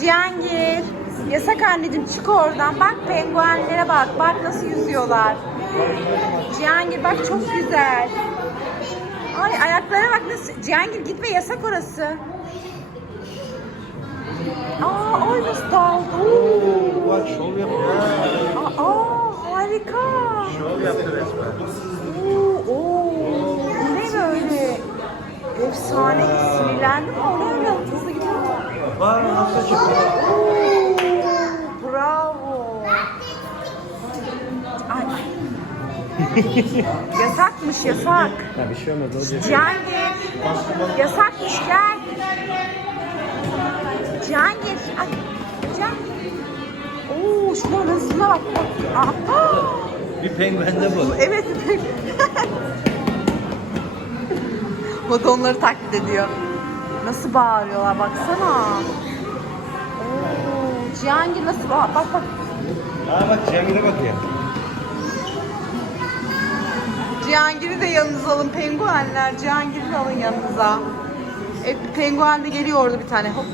Cihangir. Yasak anneciğim çık oradan. Bak penguenlere bak. Bak nasıl yüzüyorlar. Cihangir bak çok güzel. Ay ayaklara bak nasıl. Cihangir gitme yasak orası. Aa ay nasıl daldı. Oo. Bak şov yapıyor. Aa harika. Şov yaptı resmen. Oo, oo. Bu ne böyle? Efsane sinirlendim öyle hızlı. Var çıkıyor? Oo, bravo. Ay. Yasakmış yasak. Ya bir şey olmaz olacak. Cihangir. Yasakmış gel. Cihangir. Ay. Cihangir. Oo şunların hızına bak. Aa. Bir penguen de bu. Evet. o da onları taklit ediyor. Nasıl bağırıyorlar baksana. Oo, Cihangir nasıl bak bak bak. Aa bak Cemil'e bakıyor. Cihangir'i de yanınıza alın penguenler. Cihangir'i de alın yanınıza. Bir penguen de geliyor orada bir tane. Hop.